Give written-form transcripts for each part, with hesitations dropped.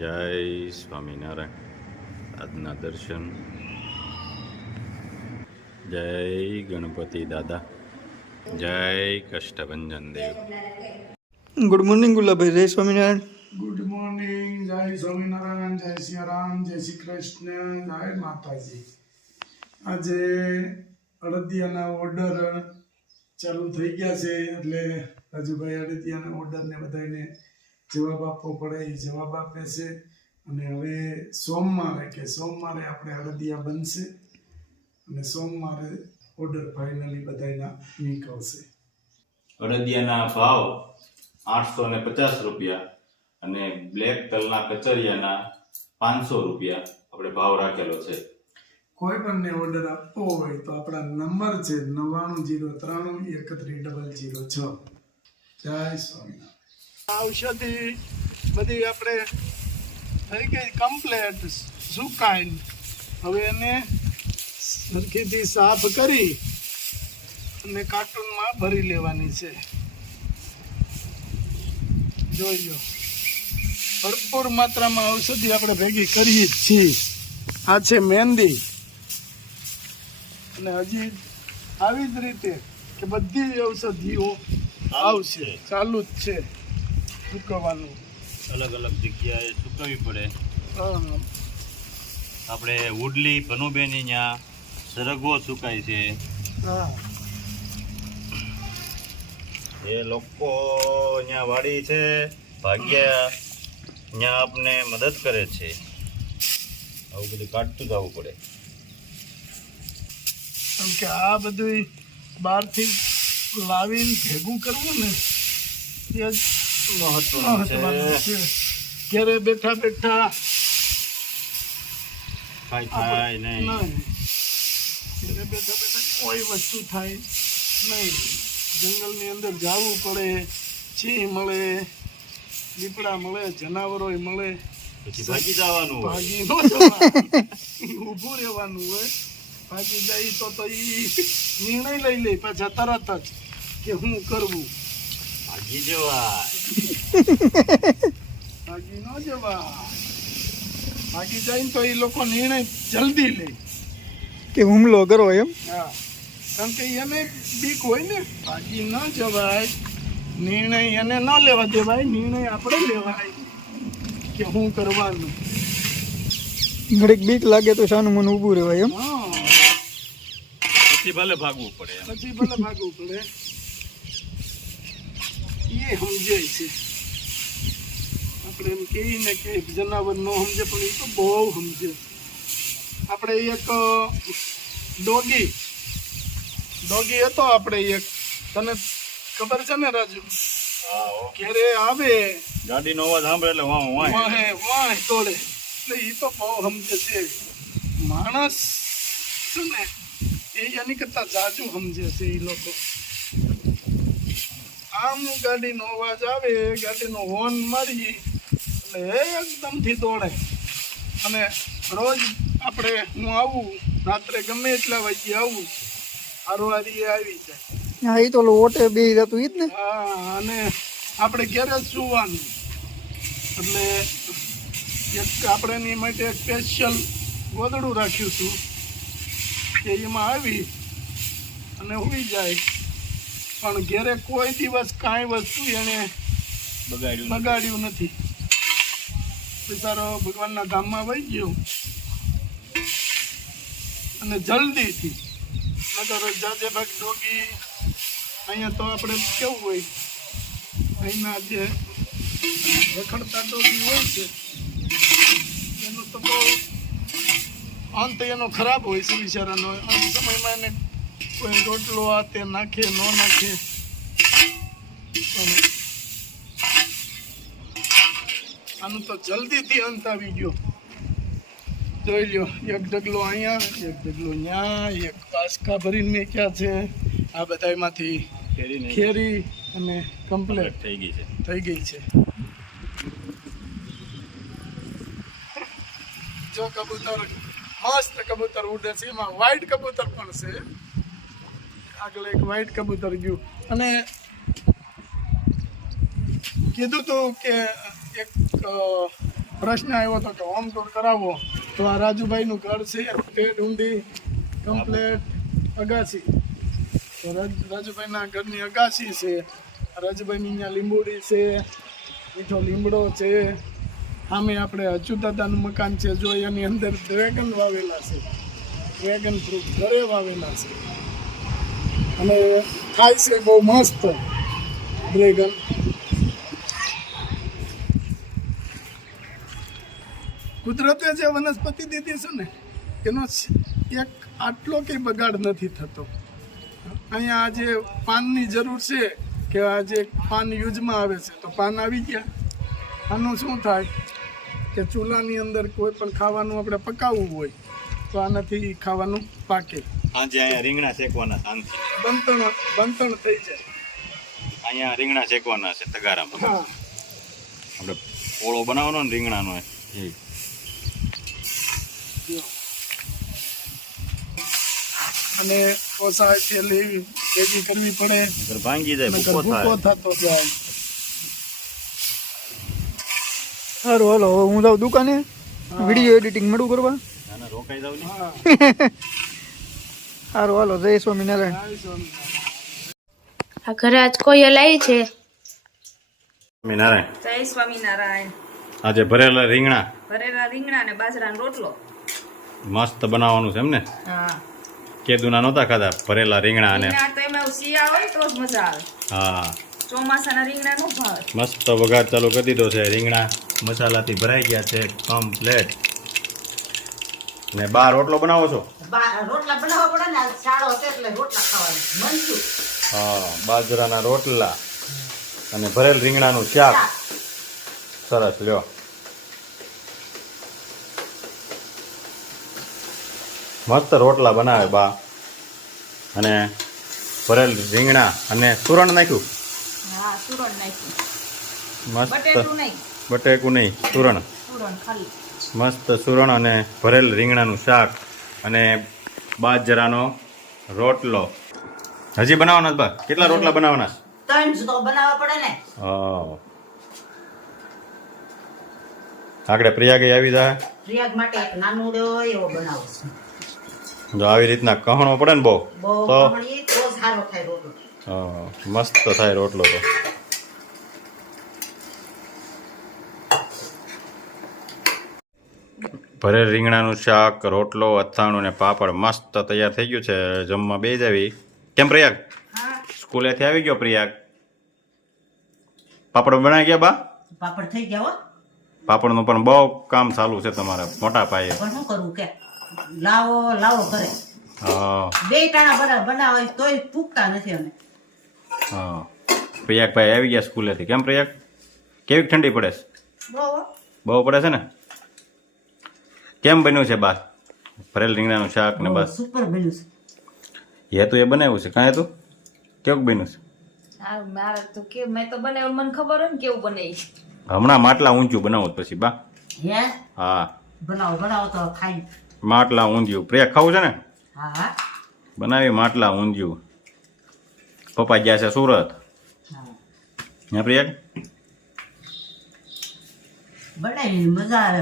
જય સ્વામિનારાયણ. આજના દર્શન. જય ગણપતિ દાદા. જય કષ્ટભંજન દેવ. Good morning Gulabbhai. જય સ્વામિનારાયણ. Good morning. જય સ્વામિનારાયણ. જય સિયા રામ. જય શ્રી કૃષ્ણ. જય માતાજી. આજે અડદિયાના ઓર્ડર ચાલુ થઈ ગયા છે એટલે રાજુભાઈ અડદિયાના ઓર્ડરને બધાને જવાબ આપવો પડે એ જવાબ આપે છે. અને હવે સોમવારે આપણે અડદિયા બનશે અને સોમવારે ઓર્ડર ફાઇનલી બધાના નીકળશે. અડદિયાના ભાવ 850 રૂપિયા અને બ્લેક તલના કચરિયાના 500 રૂપિયા આપણે ભાવ રાખેલો છે. કોઈ પણને ઓર્ડર આપવો હોય તો આપણા નંબર છે 9903313006. જય સ્વામિનારાયણ. ઔષધિ બધી આપણે થઈ ગઈ કમ્પ્લેટ સુકાઈને. હવે એને સરખીથી સાફ કરી અને કાર્ટૂનમાં ભરી લેવાની છે. જોઈ લો, ભરપૂર માત્રામાં ઔષધિ આપણે ભેગી કરીએ જ છીએ. આ છે મહેંદી. અને હજી આવી જ રીતે કે બધી ઔષધિઓ આવશે, ચાલુ જ છે સૂકવવાનું. અલગ અલગ જગ્યાએ સૂકવવી પડે. હા, આપણે ઉડલી ભનુબેની ત્યાં સરગવો સુકાય છે. હા, એ લોકો અહીંયા વાડી છે ભાગ્યા અહીંયા આપને મદદ કરે છે. આવું બધું કાઢતું જવું પડે. કેમ કે આ બધું બહારથી લાવીને ભેગું કરવું ને એ જ મહત્વનું છે. ઘરે બેઠા બેઠા કાંઈ થાય નહીં. ઘરે બેઠા બેઠા કોઈ વસ્તુ થાય નહીં. જંગલની અંદર જવું પડે, સિંહ મળે, દીપડા મળે, જનાવરો મળે, પછી ભાગી જવાનું હોય. ભાગી ન જવાનું, ઊભું રહેવાનું હોય. ભાગી જાય તો ઈ નિર્ણય લઈ લે પાછા તરત જ કે હું કરવું. ભાગી જવાય. ભાગી ન જવા. ભાગી જાય ને તો એ લોકો નિર્ણય જલ્દી લે. કે હુમલો કરો એમ. હા, કારણ કે એને બીક હોય ને. ભાગી ન જવાય, નિર્ણય એને ન લેવા દેવાય, નિર્ણય આપણે લેવાય કે હું કરવાનું. ઘડીક બીક લાગે તો શાનું મન ઊભું રહેવાય એમ. હા, પછી ભલે ભાગવું પડે. પછી ભલે ભાગવું પડે. એ સમજે છે. આપણે એમ કહીએ ને કે જનાવર ન સમજે, પણ એ તો બહુ સમજે. આપણે એક ડોગી હતો આપણે એક, તને ખબર છે ને રાજુ? ઘેરે આવે, ગાડીનો અવાજ સાંભળે એટલે વાહ દોડે. એટલે એ તો બહુ સમજે છે. માણસ છે ને એ એની કરતા જાજુ સમજે છે એ લોકો. આમ ગાડીનો અવાજ આવે, ગાડીનો હોર્ન મારી એટલે એકદમથી દોડે. અને રોજ આપણે હું આવું રાત્રે ગમે એટલા વાગે આવું, હારોહારી આવી જાય. હા, એ તો ઓટે બે જતું ઈ જ ને. હા, અને આપણે ઘરે જ સુવાનું. એટલે એક આપણે એની માટે સ્પેશિયલ ગોદડું રાખ્યું હતું કે એમાં આવી અને સૂઈ જાય. પણ ઘેરે કોઈ દિવસ કાંઈ વસ્તુ એને બગાડ્યું નથી. બિચારો ભગવાનના ધામમાં વહી ગયો અને જલ્દીથી. નગર જાજે ભાગ ડોગી અહીંયા તો આપણે કેવું હોય, અહીંના જે રખડતા ડોગી હોય છે એનો તો બહુ અંત એનો ખરાબ હોય છે બિચારાનો. અંત સમયમાં એને કોઈ રોટલો આ તે નાખે ન નાખે. પણ આનું તો જલ્દીથી અંત આવી ગયો. જોઈ લ્યો, એક ડગલો અહીંયા, એક ડગલો ત્યાં, એક બાસકા ભરીને મેક્યા છે. આ બધામાંથી ખેરી અને કમ્પ્લેટ થઈ ગઈ છે. જો કબૂતર મસ્ત કબૂતર ઉડે છે. એમાં વ્હાઈટ કબૂતર પણ છે. આગળ એક વ્હાઈટ કબૂતર ગયું. અને કીધું તું કે એક પ્રશ્ન આવ્યો હતો કે હોમ ટૂર કરાવો, તો આ રાજુભાઈનું ઘર છે ઠેઠ ઊંડી કમ્પ્લેટ અગાસી. તો રાજુભાઈના ઘરની અગાસી છે. રાજુભાઈની અહીંયા લીંબુડી છે, મીઠો લીમડો છે. સામે આપણે અચ્યુતાતાનું મકાન છે, જો એની અંદર ડ્રેગન વાવેલા છે, ડ્રેગન ફ્રૂટ ઘરે વાવેલા છે અને ખાય છે બહુ મસ્ત ડ્રેગન. કુદરતે જે વનસ્પતિ દીધી છે ને એનો એક આટલો કંઈ બગાડ નથી થતો. અહીંયા આજે પાનની જરૂર છે કે આજે પાન યુઝમાં આવે છે, તો પાન આવી ગયા. આનું શું થાય કે ચૂલાની અંદર કોઈ પણ ખાવાનું આપણે પકાવવું હોય તો આનાથી ખાવાનું પાકે. સાંજે અહીંયા રીંગણા શેકવાના શાંતિ, બંતણ થઈ જાય. અહીંયા રીંગણા શેકવાના છે તગારામાં. હા, આપણે ઓળો બનાવવાનો ને રીંગણાનો એ અને ઓછા છે લેવી ભેગી કરવી પડે, નહીંતર ભાંગી જાય, નહીંતર ભૂકો ભૂકો થાય. થતો જાય. સારું હાલો હવે હું જાઉં દુકાને વિડીયો એડિટિંગ મળું કરવા. નાના રોકાઈ જાવ ને. હા, સારું હાલો, જય સ્વામિનારાયણ. જય સ્વામિનારાયણ. આ ઘરે આજ કોયલ આવી છે. સ્વામિનારાયણ. જય સ્વામિનારાયણ. આજે ભરેલા રીંગણા ભરેલા રીંગણા ને બાજરાનો રોટલો. મસ્ત બનાવવાનું છે એમ ને? હા, કેદુના નહોતા ખાધા ભરેલા રીંગણા અને રીંગણા તો એમાં શિયાળો હોય તો જ મજા આવે. હા, ચોમાસાના રીંગણા નો ભાવે. મસ્ત વઘાર ચાલુ કરી દીધો છે. રીંગણા મસાલાથી ભરાઈ ગયા છે કમ્પ્લેટ. ને બાર રોટલો બનાવો છો? રોટલા બનાવવા પડે ને, શાળો હતો એટલે રોટલા ખાવાનું બનતું. હા, બાજરાના રોટલા અને ભરેલ રીંગણાનું શાક. સરસ, લ્યો. મસ્ત રોટલા બનાવે બા. અને ભરેલ રીંગણા અને સુરણ નાખ્યું. હા, સુરણ નાખ્યું. મસ્ત બટેટું નહીં, બટેકું નહીં, સુરણ. સુરણ ખાલી. મસ્ત સુરણ અને ભરેલ રીંગણાનું શાક અને બાજરાનો રોટલો. હજી બનાવવાના બા? કેટલા રોટલા બનાવવાના? 3 જ તો બનાવવા પડે ને. હા, આગળ પ્રયાગે આવી જાય. રિયાગ માટે એક નાનું હોય એવો બનાવો છે. જો આવી રીતના કહણો પડે ને બહુ બહુ તો કમળી તો સારો થાય રોટલો. હા, મસ્ત થાય રોટલો તો. ભરેલ રીંગણાનું શાક, રોટલો, અથાણું ને પાપડ મસ્ત તૈયાર થઈ ગયું છે. જમવા બે જ આવી. કેમ પ્રયાગ? હા, સ્કૂલેથી આવી ગયો પ્રયાગ? પાપડ બનાવી ગયા બા? પાપડ થઈ ગયા હો, પાપડનું પણ બહુ કામ ચાલુ છે તમારા મોટા પાયે. પણ શું કરવું કે લાવો લાવો કરે. હા 2 ટાણા બનાવે તોય પૂગતા નથી અમે. હા, પ્રયાગભાઈ આવી ગયા સ્કૂલેથી. કેમ પ્રયાગ, કેવી ઠંડી પડે છે? બહુ બહુ પડે છે ને? કેમ બન્યું છે બા ભરેલ રીંગણાનું શાક ને બસ? સુપર બન્યું છે. એ તો એ બનાવ્યું છે. કાંઈ હતું કેવું બન્યું છે? હા, મારે તો કે મેં તો બનાવ્યું, મને ખબર હોય ને કેવું બને. હમણાં માટલા ઊંચું બનાવું પછી બા. હે હા, બનાવો તો ખાઈ. માટલા ઊંધિયું. પ્રયાગ ખાવું છે ને? હા હા બનાવી માટલા ઊંધિયું. પપ્પા ગયા છે સુરત. હા, હે પ્રયાગ? બનાવી મજા આવે.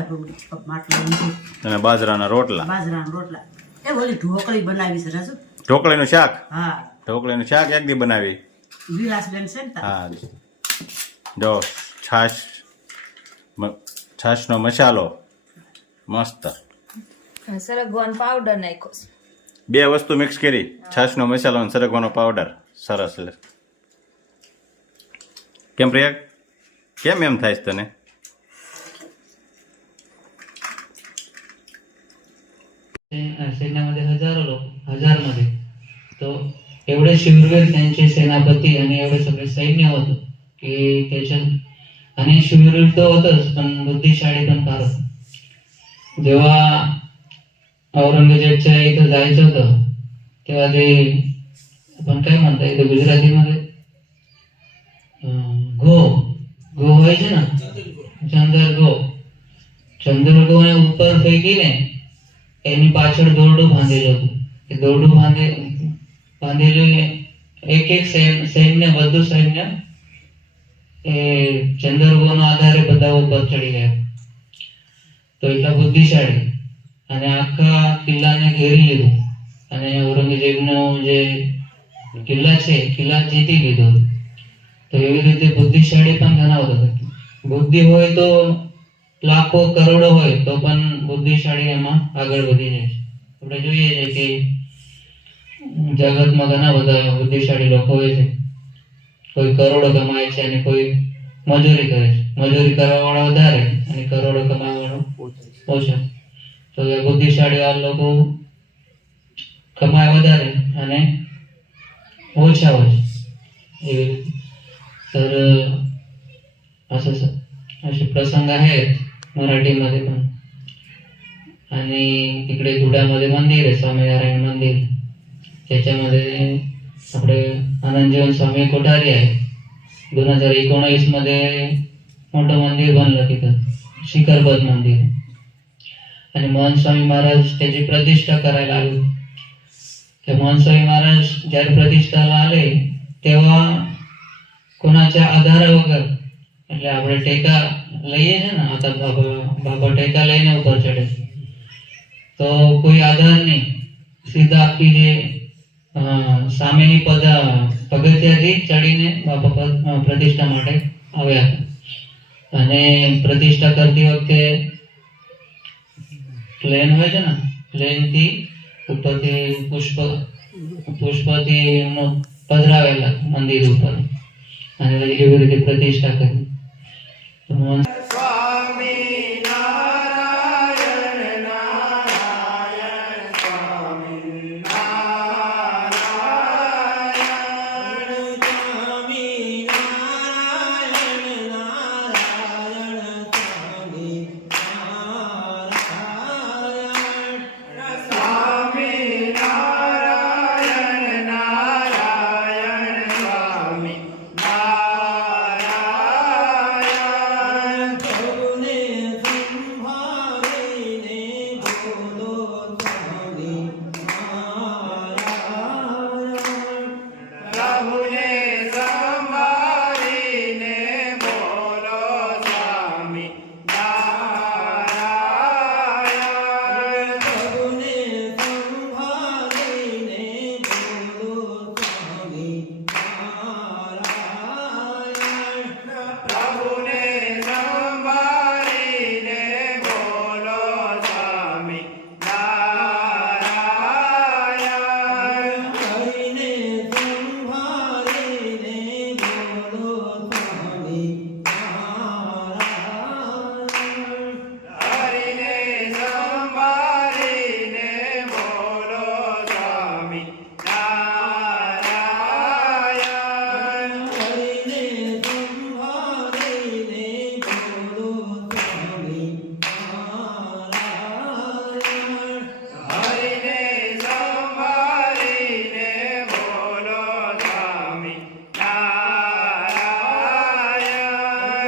માટલા ઊંધિયું, અને બાજરાના રોટલા, બાજરાના રોટલા. એ ઓલી ઢોકળી બનાવી છે રાજુ. ઢોકળીનું શાક. હા, ઢોકળીનું શાક એક દી બનાવી. વિલાસબેન છે ને તાર. હા, જો છાશનો મસાલો મસ્ત. સરગવાનો પાવડર નાખ્યો છે. 2 વસ્તુ મિક્સ કરી, છાશનો મસાલો અને સરગવાનો પાવડર. સરસ. કેમ પ્રયાગ, કેમ એમ થાય છે તને? सैन्यामध्ये हजारो लोक, हजारमध्ये तो एवढे शूरवीर त्यांचे सेनापती आणि एवढे सगळे सैन्य होतं की त्याच्या आणि शूरवीर तो होतच पण बुद्धिशाळी पण फार होता. जेव्हा औरंगजेबच्या इथं जायचं होतं तेव्हा ते आपण काय म्हणता येतं गुजरातीमध्ये घो व्हायचे ना, ચંદ્રગોને ઉપર ફેંકીને એની પાછળ દોરડું બાંધેલું હતું. એ દોરડું બાંધેલું એક સૈન્ય, બધું સૈન્ય એ ચંદ્રગોના આધારે બધા ઉપર ચડી ગયા. તો એટલા બુદ્ધિશાળી અને આખા કિલ્લાને ઘેરી લીધું અને ઔરંગઝેબનો જે કિલ્લા છે કિલ્લા જીતી લીધો. તો એવી રીતે બુદ્ધિશાળી પણ ઘણા બધા હતા. બુદ્ધિ હોય તો લાખો કરોડો હોય તો પણ બુદ્ધિશાળી એમાં આગળ વધી જાય છે. આપણે જોઈએ છે કે જગતમાં ઘણા બધા બુદ્ધિશાળી લોકો હોય છે. કોઈ કરોડો કમાય છે અને કોઈ મજૂરી કરે છે. મજૂરી કરવા વાળો વધારે અને કરોડો કમાવા વાળો ઓછા. તો એ બુદ્ધિશાળી વાળા લોકો કમાય વધારે અને ઓછા હોય एवी रीते तर असे प्रसंग आहेत मराठीमध्ये पण. आणि इकडे धुळ्यामध्ये मंदिर आहे स्वामीनारायण मंदिर. त्याच्यामध्ये आपले आनंदजीवन स्वामी कोठारी आहे. 2019 मध्ये मोठं मंदिर बनलं तिथं शिखरबद्ध मंदिर. आणि मोहन स्वामी महाराज त्याची प्रतिष्ठा करायला आले. ते मोहन स्वामी महाराज ज्यावेळी प्रतिष्ठाला आले तेव्हा कोणाच्या आधारा वगैरे એટલે આપણે ટેકા લઈએ છે ને आता બાબા ટેકા લઈને ઉપર ચડે તો કોઈ આધાર નહીં. સીધા આખી જે સામેની પગથિયાથી ચડીને બાબા પ્રતિષ્ઠા માટે આવ્યા હતા. અને પ્રતિષ્ઠા કરતી વખતે પ્લેન હોય છે ને પ્લેનથી ઉપરથી પુષ્પથી એમનો પધરાવેલા મંદિર ઉપર અને એવી રીતે પ્રતિષ્ઠા કરી.